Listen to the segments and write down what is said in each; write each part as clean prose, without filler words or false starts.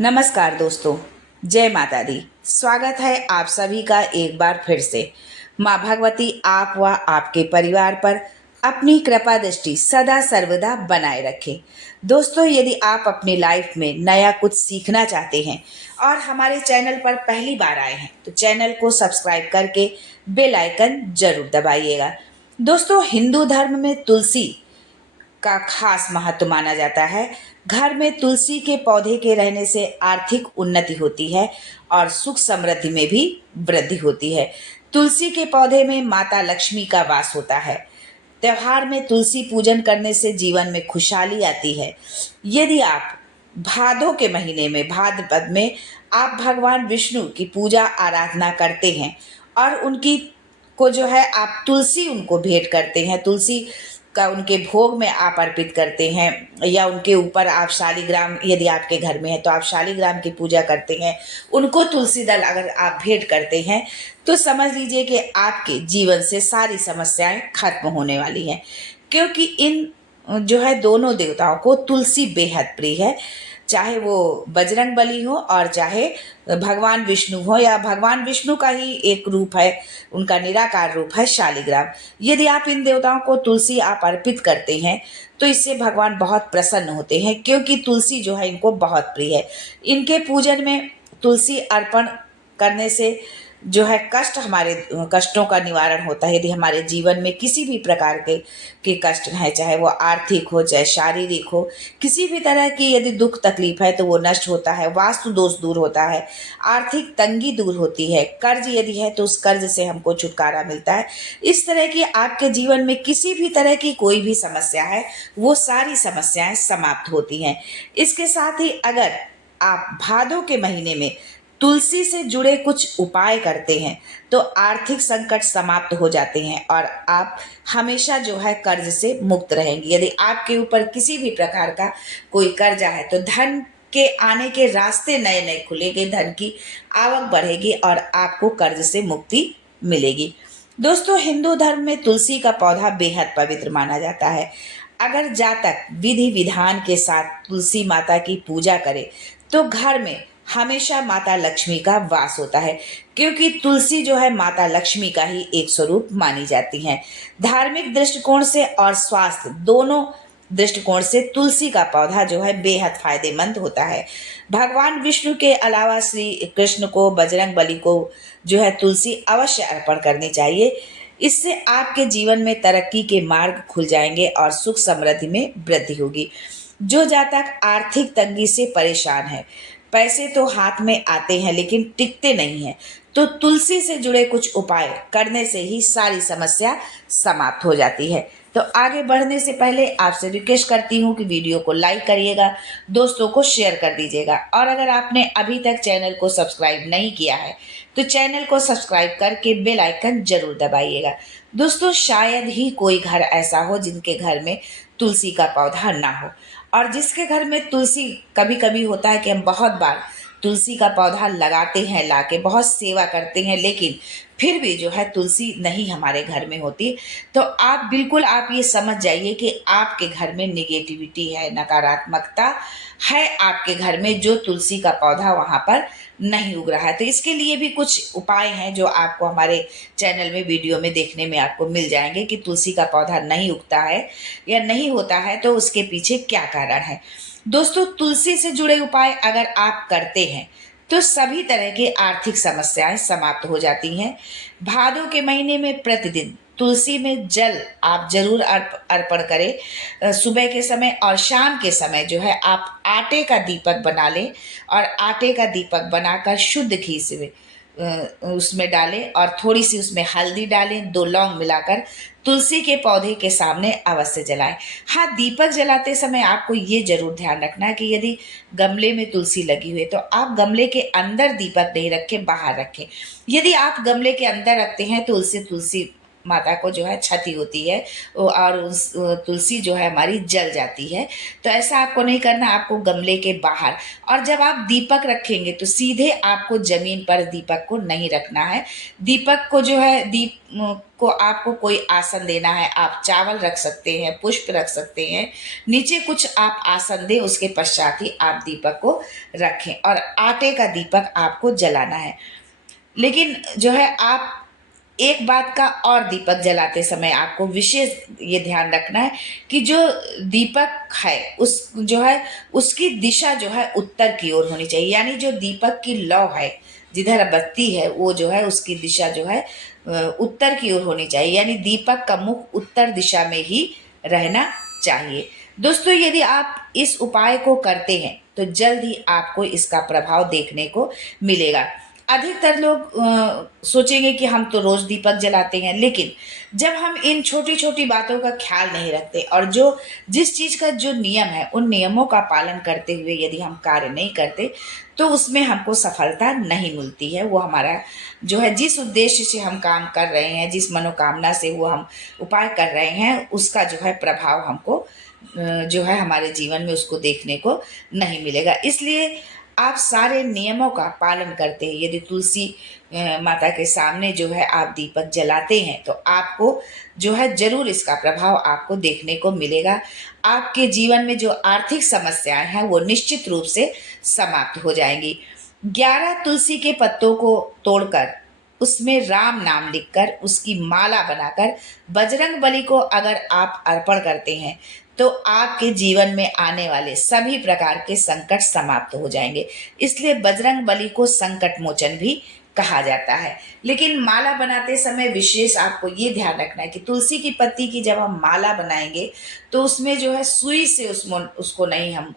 नमस्कार दोस्तों, जय माता दी। स्वागत है आप सभी का एक बार फिर से। माँ भगवती आप व आपके परिवार पर अपनी कृपा दृष्टि सदा सर्वदा बनाए रखे। दोस्तों, यदि आप अपनी लाइफ में नया कुछ सीखना चाहते हैं और हमारे चैनल पर पहली बार आए हैं तो चैनल को सब्सक्राइब करके बेल आइकन जरूर दबाइएगा। दोस्तों, हिंदू धर्म में तुलसी का खास महत्व माना जाता है। घर में तुलसी के पौधे के रहने से आर्थिक उन्नति होती है और सुख समृद्धि में भी वृद्धि होती है। तुलसी के पौधे में माता लक्ष्मी का वास होता है। त्योहार में तुलसी पूजन करने से जीवन में खुशहाली आती है। यदि आप भादों के महीने में भाद्रपद में आप भगवान विष्णु की पूजा आराधना करते हैं और उनकी को जो है आप तुलसी उनको भेंट करते हैं, तुलसी का उनके भोग में आप अर्पित करते हैं, या उनके ऊपर आप शालिग्राम, यदि आपके घर में है तो आप शालिग्राम की पूजा करते हैं, उनको तुलसी दल अगर आप भेंट करते हैं तो समझ लीजिए कि आपके जीवन से सारी समस्याएं खत्म होने वाली हैं। क्योंकि इन जो है दोनों देवताओं को तुलसी बेहद प्रिय है। चाहे वो बजरंग बली हो और चाहे भगवान विष्णु हो, या भगवान विष्णु का ही एक रूप है, उनका निराकार रूप है शालिग्राम। यदि आप इन देवताओं को तुलसी आप अर्पित करते हैं तो इससे भगवान बहुत प्रसन्न होते हैं, क्योंकि तुलसी जो है इनको बहुत प्रिय है। इनके पूजन में तुलसी अर्पण करने से जो है हमारे कष्टों का निवारण होता है। यदि हमारे जीवन में किसी भी प्रकार के कष्ट हैं, चाहे वो आर्थिक हो चाहे शारीरिक हो, किसी भी तरह की यदि दुख तकलीफ है तो वो नष्ट होता है, वास्तु दोष दूर होता है, आर्थिक तंगी दूर होती है, कर्ज यदि है तो उस कर्ज से हमको छुटकारा मिलता है। इस तरह की आपके जीवन में किसी भी तरह की कोई भी समस्या है, वो सारी समस्याएं समाप्त होती हैं। इसके साथ ही अगर आप भादों के महीने में तुलसी से जुड़े कुछ उपाय करते हैं तो आर्थिक संकट समाप्त हो जाते हैं और आप हमेशा जो है कर्ज से मुक्त रहेंगे। यदि आपके ऊपर किसी भी प्रकार का कोई कर्जा है तो धन के आने के रास्ते नए नए खुलेंगे, धन की आवक बढ़ेगी और आपको कर्ज से मुक्ति मिलेगी। दोस्तों, हिंदू धर्म में तुलसी का पौधा बेहद पवित्र माना जाता है। अगर जातक विधि विधान के साथ तुलसी माता की पूजा करे तो घर में हमेशा माता लक्ष्मी का वास होता है, क्योंकि तुलसी जो है माता लक्ष्मी का ही एक स्वरूप मानी जाती है। धार्मिक दृष्टिकोण से और स्वास्थ्य दोनों दृष्टिकोण से तुलसी का पौधा जो है बेहद फायदेमंद होता है। भगवान विष्णु के अलावा श्री कृष्ण को, बजरंग बली को जो है तुलसी अवश्य अर्पण करनी चाहिए। इससे आपके जीवन में तरक्की के मार्ग खुल जाएंगे और सुख समृद्धि में वृद्धि होगी। जो जातक आर्थिक तंगी से परेशान है, पैसे तो हाथ में आते हैं लेकिन टिकते नहीं हैं, तो तुलसी से जुड़े कुछ उपाय करने से ही सारी समस्या समाप्त हो जाती है। तो आगे बढ़ने से पहले आपसे रिक्वेस्ट करती हूँ कि वीडियो को लाइक करिएगा, दोस्तों को शेयर कर दीजिएगा, और अगर आपने अभी तक चैनल को सब्सक्राइब नहीं किया है तो चैनल को सब्सक्राइब करके बेल आइकन जरूर दबाइएगा। दोस्तों, शायद ही कोई घर ऐसा हो जिनके घर में तुलसी का पौधा ना हो, और जिसके घर में तुलसी, कभी कभी होता है कि हम बहुत बार तुलसी का पौधा लगाते हैं, लाके बहुत सेवा करते हैं, लेकिन फिर भी जो है तुलसी नहीं हमारे घर में होती, तो आप ये समझ जाइए कि आपके घर में निगेटिविटी है, नकारात्मकता है आपके घर में, जो तुलसी का पौधा वहाँ पर नहीं उग रहा है। तो इसके लिए भी कुछ उपाय हैं जो आपको हमारे चैनल में वीडियो में देखने में आपको मिल जाएंगे कि तुलसी का पौधा नहीं उगता है या नहीं होता है तो उसके पीछे क्या कारण है। दोस्तों, तुलसी से जुड़े उपाय अगर आप करते हैं तो सभी तरह की आर्थिक समस्याएं समाप्त हो जाती हैं। भादों के महीने में प्रतिदिन तुलसी में जल आप जरूर अर्पण करें। सुबह के समय और शाम के समय जो है आप आटे का दीपक बना लें, और आटे का दीपक बनाकर शुद्ध घी से उसमें डालें और थोड़ी सी उसमें हल्दी डालें, 2 लौंग मिलाकर तुलसी के पौधे के सामने अवश्य जलाएं। हाँ, दीपक जलाते समय आपको ये जरूर ध्यान रखना है कि यदि गमले में तुलसी लगी हुई है तो आप गमले के अंदर दीपक नहीं रखें, बाहर रखें। यदि आप गमले के अंदर रखते हैं तो उससे तुलसी माता को जो है क्षति होती है और उस तुलसी जो है हमारी जल जाती है। तो ऐसा आपको नहीं करना, आपको गमले के बाहर। और जब आप दीपक रखेंगे तो सीधे आपको जमीन पर दीपक को नहीं रखना है। दीपक को जो है दीप को आपको कोई आसन देना है। आप चावल रख सकते हैं, पुष्प रख सकते हैं, नीचे कुछ आप आसन दें, उसके पश्चात ही आप दीपक को रखें। और आटे का दीपक आपको जलाना है। लेकिन जो है आप एक बात का और, दीपक जलाते समय आपको विशेष ये ध्यान रखना है कि जो दीपक है उस जो है उसकी दिशा जो है उत्तर की ओर होनी चाहिए। यानी जो दीपक की लौ है, जिधर बत्ती है, वो जो है उसकी दिशा जो है उत्तर की ओर होनी चाहिए। यानी दीपक का मुख उत्तर दिशा में ही रहना चाहिए। दोस्तों, यदि आप इस उपाय को करते हैं तो जल्द ही आपको इसका प्रभाव देखने को मिलेगा। अधिकतर लोग सोचेंगे कि हम तो रोज दीपक जलाते हैं, लेकिन जब हम इन छोटी छोटी बातों का ख्याल नहीं रखते और जो जिस चीज का जो नियम है उन नियमों का पालन करते हुए यदि हम कार्य नहीं करते तो उसमें हमको सफलता नहीं मिलती है। वो हमारा जो है जिस उद्देश्य से हम काम कर रहे हैं, जिस मनोकामना से वो हम उपाय कर रहे हैं, उसका जो है प्रभाव हमको जो है हमारे जीवन में उसको देखने को नहीं मिलेगा। इसलिए आप सारे नियमों का पालन करते हैं। यदि तुलसी माता के सामने जो है आप दीपक जलाते हैं तो आपको जो है जरूर इसका प्रभाव आपको देखने को मिलेगा। आपके जीवन में जो आर्थिक समस्याएं हैं वो निश्चित रूप से समाप्त हो जाएंगी। 11 तुलसी के पत्तों को तोड़कर उसमें राम नाम लिखकर उसकी माला बनाकर बजरंग बली को अगर आप अर्पण करते हैं तो आपके जीवन में आने वाले सभी प्रकार के संकट समाप्त हो जाएंगे। इसलिए बजरंग बली को संकट मोचन भी कहा जाता है। लेकिन माला बनाते समय विशेष आपको ये ध्यान रखना है कि तुलसी की पत्ती की जब हम माला बनाएंगे तो उसमें जो है सुई से उसको नहीं हम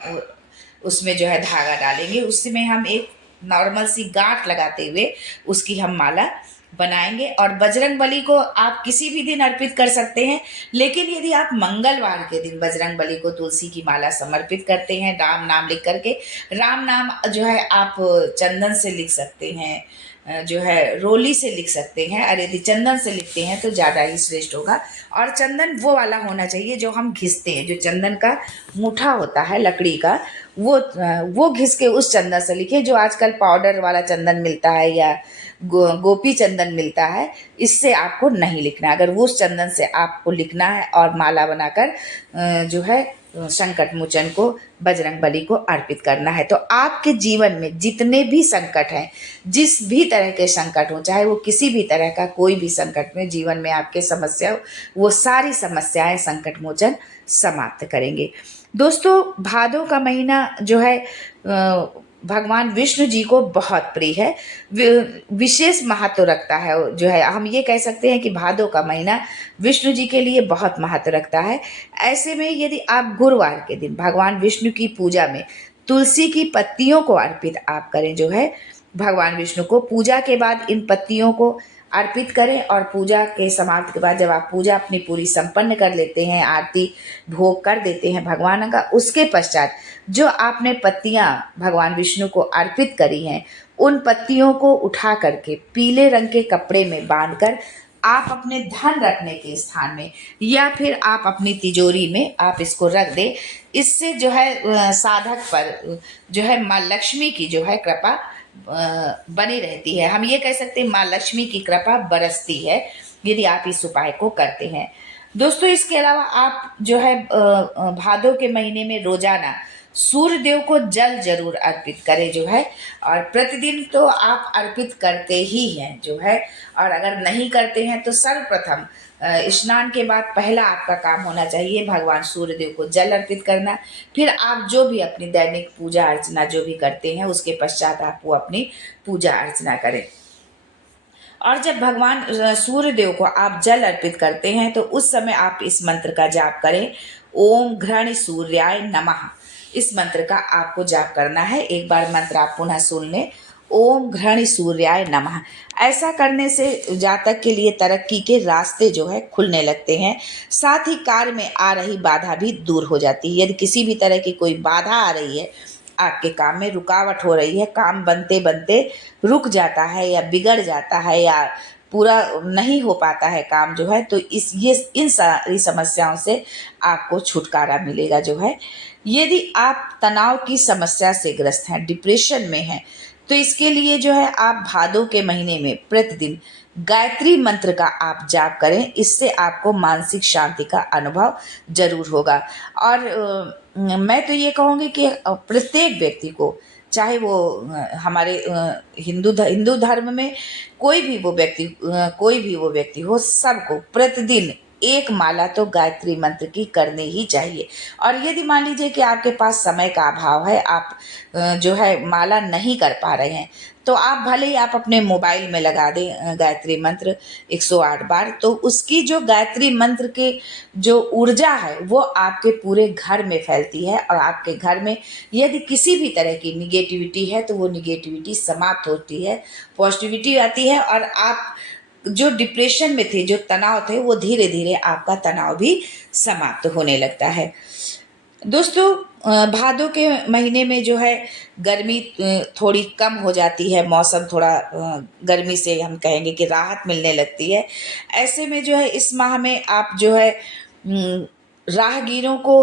उसमें जो है धागा डालेंगे, उसमें हम एक नॉर्मल सी गांठ लगाते हुए उसकी हम माला बनाएंगे। और बजरंग बली को आप किसी भी दिन अर्पित कर सकते हैं, लेकिन यदि आप मंगलवार के दिन बजरंग बली को तुलसी की माला समर्पित करते हैं राम नाम लिख करके, राम नाम जो है आप चंदन से लिख सकते हैं, जो है रोली से लिख सकते हैं, और यदि चंदन से लिखते हैं तो ज़्यादा ही श्रेष्ठ होगा। और चंदन वो वाला होना चाहिए जो हम घिसते हैं, जो चंदन का मुठा होता है लकड़ी का, वो घिस के उस चंदन से लिखे। जो आजकल पाउडर वाला चंदन मिलता है या गोपी चंदन मिलता है, इससे आपको नहीं लिखना। अगर वो उस चंदन से आपको लिखना है और माला बनाकर जो है संकट मोचन को बजरंग बली को अर्पित करना है। तो आपके जीवन में जितने भी संकट हैं, जिस भी तरह के संकट हो, चाहे वो किसी भी तरह का कोई भी संकट में जीवन में आपके समस्या हो, वो सारी समस्याएं संकट मोचन समाप्त करेंगे। दोस्तों, भादों का महीना जो है भगवान विष्णु जी को बहुत प्रिय है, विशेष महत्व रखता है। जो है हम ये कह सकते हैं कि भादों का महीना विष्णु जी के लिए बहुत महत्व रखता है। ऐसे में यदि आप गुरुवार के दिन भगवान विष्णु की पूजा में तुलसी की पत्तियों को अर्पित आप करें, जो है भगवान विष्णु को पूजा के बाद इन पत्तियों को अर्पित करें, और पूजा के समाप्त के बाद जब आप पूजा अपनी पूरी संपन्न कर लेते हैं, आरती भोग कर देते हैं भगवान का, उसके पश्चात जो आपने पत्तियां भगवान विष्णु को अर्पित करी हैं, उन पत्तियों को उठा करके पीले रंग के कपड़े में बांधकर आप अपने धन रखने के स्थान में या फिर आप अपनी तिजोरी में आप इसको रख दें। इससे जो है साधक पर जो है माँ लक्ष्मी की जो है कृपा बनी रहती है। हम ये कह सकते हैं माँ लक्ष्मी की कृपा बरसती है यदि आप इस उपाय को करते हैं। दोस्तों, इसके अलावा आप जो है भादों के महीने में रोजाना सूर्य देव को जल जरूर अर्पित करें, जो है, और प्रतिदिन तो आप अर्पित करते ही हैं जो है, और अगर नहीं करते हैं तो सर्वप्रथम स्नान के बाद पहला आपका काम होना चाहिए भगवान सूर्य देव को जल अर्पित करना। फिर आप जो भी अपनी दैनिक पूजा अर्चना जो भी करते हैं उसके पश्चात आप वो अपनी पूजा अर्चना करें। और जब भगवान सूर्य देव को आप जल अर्पित करते हैं तो उस समय आप इस मंत्र का जाप करें, ओम घृण सूर्याय नमः। इस मंत्र का आपको जाप करना है। एक बार मंत्र आप पुनः सुन लें, ओम घृण सूर्याय नमः। ऐसा करने से जातक के लिए तरक्की के रास्ते जो है खुलने लगते हैं, साथ ही कार्य में आ रही बाधा भी दूर हो जाती है। यदि किसी भी तरह की कोई बाधा आ रही है, आपके काम में रुकावट हो रही है, काम बनते बनते रुक जाता है या बिगड़ जाता है या पूरा नहीं हो पाता है काम जो है, तो इन सारी समस्याओं से आपको छुटकारा मिलेगा जो है। यदि आप तनाव की समस्या से ग्रस्त हैं, डिप्रेशन में हैं, तो इसके लिए जो है आप भादों के महीने में प्रतिदिन गायत्री मंत्र का आप जाप करें। इससे आपको मानसिक शांति का अनुभव जरूर होगा। और मैं तो ये कहूँगी कि प्रत्येक व्यक्ति को, चाहे वो हमारे हिंदू धर्म में कोई भी वो व्यक्ति हो, सबको प्रतिदिन एक माला तो गायत्री मंत्र की करनी ही चाहिए। और यदि मान लीजिए कि आपके पास समय का अभाव है, आप जो है माला नहीं कर पा रहे हैं, तो आप भले ही आप अपने मोबाइल में लगा दें गायत्री मंत्र 108 बार, तो उसकी जो गायत्री मंत्र की जो ऊर्जा है वो आपके पूरे घर में फैलती है। और आपके घर में यदि किसी भी तरह की निगेटिविटी है तो वो निगेटिविटी समाप्त होती है, पॉजिटिविटी आती है, और आप जो डिप्रेशन में थे, जो तनाव थे, वो धीरे धीरे आपका तनाव भी समाप्त होने लगता है। दोस्तों, भादों के महीने में जो है गर्मी थोड़ी कम हो जाती है, मौसम थोड़ा गर्मी से हम कहेंगे कि राहत मिलने लगती है। ऐसे में जो है इस माह में आप जो है राहगीरों को,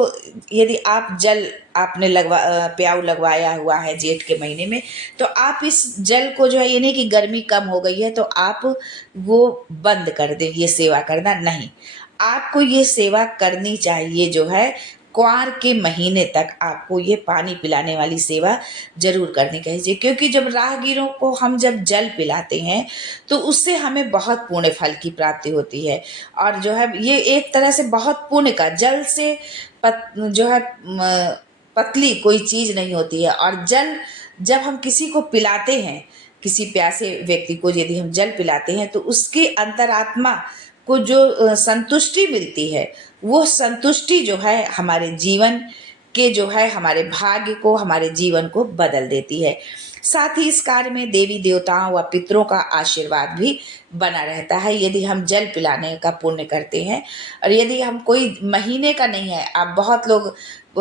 यदि आप जल आपने प्याऊ लगवाया हुआ है जेठ के महीने में, तो आप इस जल को जो है, ये नहीं कि गर्मी कम हो गई है तो आप वो बंद कर दें, ये सेवा करना नहीं। आपको ये सेवा करनी चाहिए जो है, क्वार के महीने तक आपको ये पानी पिलाने वाली सेवा जरूर करनी चाहिए। क्योंकि जब राहगीरों को हम जब जल पिलाते हैं तो उससे हमें बहुत पुण्य फल की प्राप्ति होती है। और जो है ये एक तरह से बहुत पुण्य का, जल से जो है पतली कोई चीज नहीं होती है। और जल जब हम किसी को पिलाते हैं, किसी प्यासे व्यक्ति को यदि हम जल पिलाते हैं, तो उसकी अंतरात्मा को जो संतुष्टि मिलती है, वो संतुष्टि जो है हमारे जीवन के जो है, हमारे भाग्य को, हमारे जीवन को बदल देती है। साथ ही इस कार्य में देवी देवताओं व पितरों का आशीर्वाद भी बना रहता है यदि हम जल पिलाने का पुण्य करते हैं। और यदि हम कोई महीने का नहीं है, आप बहुत लोग,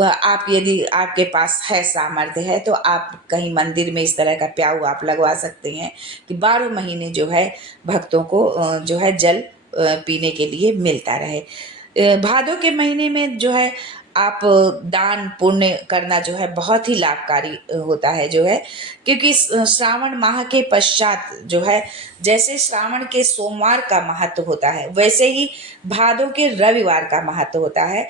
आप यदि आपके पास है सामर्थ्य है, तो आप कहीं मंदिर में इस तरह का प्याऊ आप लगवा सकते हैं कि 12 महीने जो है भक्तों को जो है जल पीने के लिए मिलता रहे। भादों के महीने में जो है आप दान पुण्य करना जो है बहुत ही लाभकारी होता है जो है। क्योंकि श्रावण माह के पश्चात जो है, जैसे श्रावण के सोमवार का महत्व होता है, वैसे ही भादों के रविवार का महत्व होता है।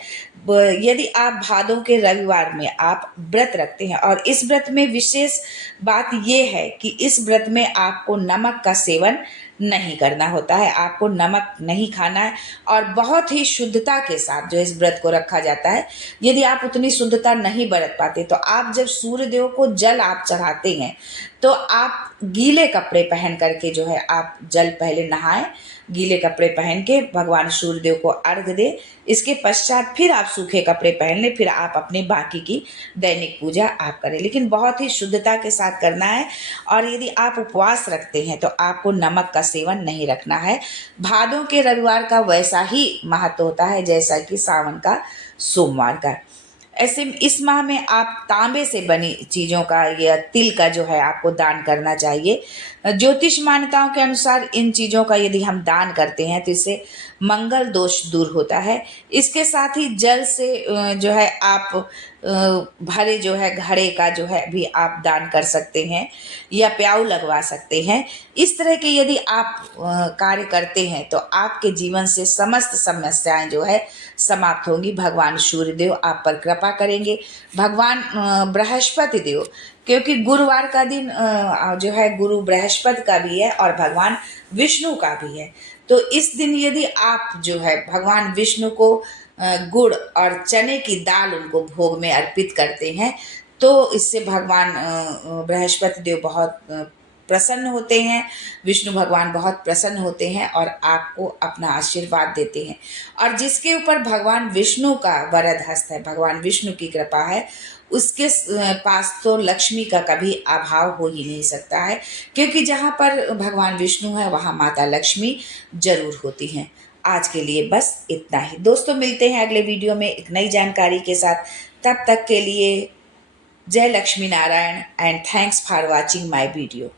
यदि आप भादों के रविवार में आप व्रत रखते हैं, और इस व्रत में विशेष बात यह है कि इस व्रत में आपको नमक का सेवन नहीं करना होता है, आपको नमक नहीं खाना है, और बहुत ही शुद्धता के साथ जो इस व्रत को रखा जाता है। यदि आप उतनी शुद्धता नहीं बरत पाते, तो आप जब सूर्य देव को जल आप चढ़ाते हैं, तो आप गीले कपड़े पहन करके जो है आप जल पहले नहाएं, गीले कपड़े पहन के भगवान सूर्य देव को अर्घ दें। इसके पश्चात फिर आप सूखे कपड़े पहन लें, फिर आप अपनी बाकी की दैनिक पूजा आप करें, लेकिन बहुत ही शुद्धता के साथ करना है। और यदि आप उपवास रखते हैं तो आपको नमक का सेवन नहीं रखना है। भादों के रविवार का वैसा ही महत्व होता है जैसा कि सावन का सोमवार का। ऐसे इस माह में आप तांबे से बनी चीज़ों का या तिल का जो है आपको दान करना चाहिए। ज्योतिष मान्यताओं के अनुसार इन चीज़ों का यदि हम दान करते हैं तो इससे मंगल दोष दूर होता है। इसके साथ ही जल से जो है आप भरे जो है घड़े का जो है भी आप दान कर सकते हैं, या प्याऊ लगवा सकते हैं। इस तरह के यदि आप कार्य करते हैं तो आपके जीवन से समस्त समस्याएं जो है समाप्त होंगी। भगवान सूर्यदेव आप पर कृपा करेंगे। भगवान बृहस्पति देव, क्योंकि गुरुवार का दिन जो है गुरु बृहस्पति का भी है और भगवान विष्णु का भी है, तो इस दिन यदि आप जो है भगवान विष्णु को गुड़ और चने की दाल उनको भोग में अर्पित करते हैं, तो इससे भगवान बृहस्पति देव बहुत प्रसन्न होते हैं, विष्णु भगवान बहुत प्रसन्न होते हैं और आपको अपना आशीर्वाद देते हैं। और जिसके ऊपर भगवान विष्णु का वरद हस्त है, भगवान विष्णु की कृपा है, उसके पास तो लक्ष्मी का कभी अभाव हो ही नहीं सकता है। क्योंकि जहाँ पर भगवान विष्णु है वहाँ माता लक्ष्मी जरूर होती हैं। आज के लिए बस इतना ही दोस्तों, मिलते हैं अगले वीडियो में एक नई जानकारी के साथ। तब तक के लिए जय Lakshmi Narayan and thanks for watching my video.